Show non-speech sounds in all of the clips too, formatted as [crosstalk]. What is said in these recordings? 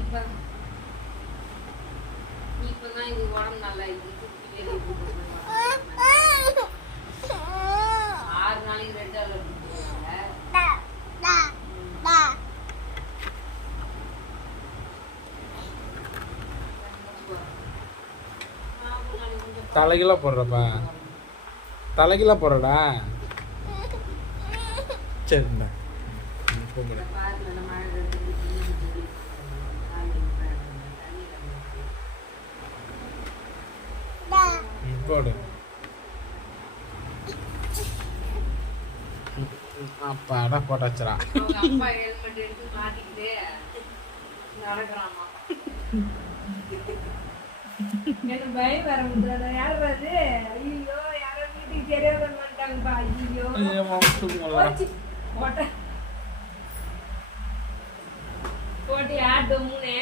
இப்போ இப்போ தான் உடம்பு நல்லா ஆறு நாளைக்கு ரெண்டு அளவு தலைகளாக போடுறப்பா தலைகளாக போடுறடா [laughs] சரிண்ணா போகிறேன் போடு அப்பாடா போட்டு வச்சுறான் எனக்கு பயம் வர முடியாது யார் ஐயோ யாரோ வீட்டுக்கு தெரிய வர ஐயோ போட்ட போட்டு ஆட்டோம்னு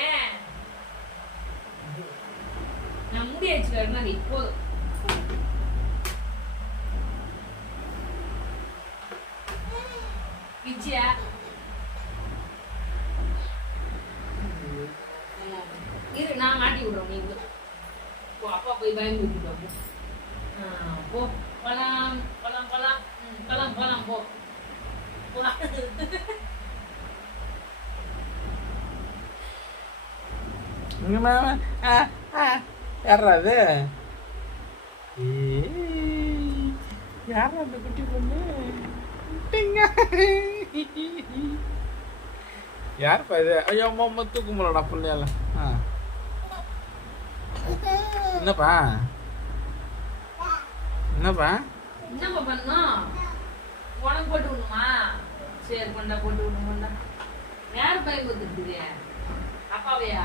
நான் முடி வச்சுக்கிறேன் அது இப்போதும் விஜயா இரு நான் மாட்டி விடுறோம் நீ போ அப்பா போய் பயந்து விட்டுட்டோம் போ. ஆ, போ. போலாம் போலாம் போலாம். ம், போ. போலாம் இங்க மாமா ஆ யாரா அந்த குட்டி பொண்ணு? யாருப்பா இது ஐயோ அம்மா அம்மா தூக்க முடியலடா பிள்ளையால ஆ என்னப்பா என்னப்பா என்னப்பா பண்ணோம் உனக்கு போட்டு விடணுமா சரி கொண்டா போட்டு விடணும் கொண்டா யார் பயம் கொடுத்துருக்குது அப்பாவையா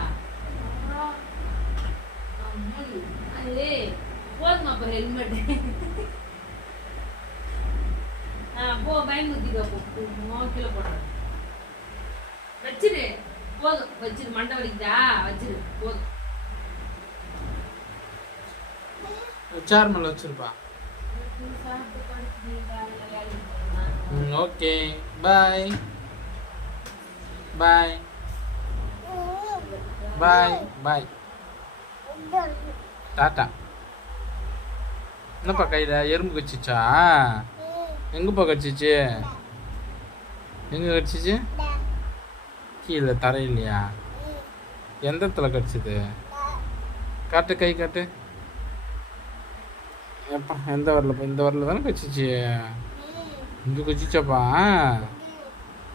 அது போதுமா அப்ப ஹெல்மெட் போ பயமுத்திக்கோ போ. கீழே போடுற வச்சிரு. போதும். வச்சிரு. மண்டை வலிக்குதா? வச்சிரு. போதும். சேர் மேல வச்சிருப்பா. Okay. Bye. Bye. Bye. Bye. Tata. என்னப்பா கையில்? எறும்பு வச்சுச்சா எங்கப்பா கடிச்சிச்சு எங்க கடிச்சிச்சு கீழே தரையிலையா? எந்த இடத்துல கடிச்சது காட்டு கை காட்டு. எப்பா எந்த வரல இந்த வரல தானே கடிச்சிச்சு இங்கே கடிச்சிச்சாப்பா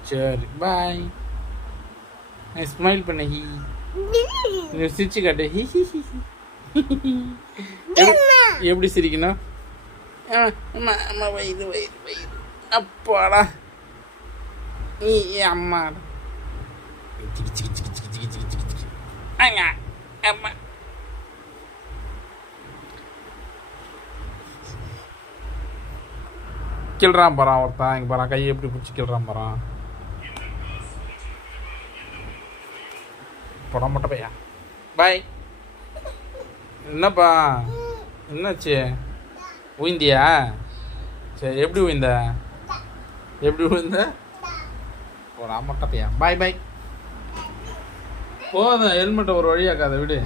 சரி பாய் ஸ்மைல் பண்ண ஹி [laughs] சிரிச்சு காட்டு ஹி ஹி ஹி ஹி. [laughs] எப்படி- சிரிக்கணும்? அம்மா வயது வயது வயது அப்பாடா நீ அம்மாடா அம்மா கிள்றான் பாறான் ஒருத்தன் இங்கே பாறான் கையை எப்படி பிடிச்சி கிள்றான் பாறான் படம் மட்டும் பையா பாய் என்னப்பா என்னாச்சு உயிந்தியா? சரி எப்படி உயிந்த? எப்படி உயிந்த? ஒரு மட்ட பாய் பாய் போதும் ஹெல்மெட்டை ஒரு வழியாக்காத விடு.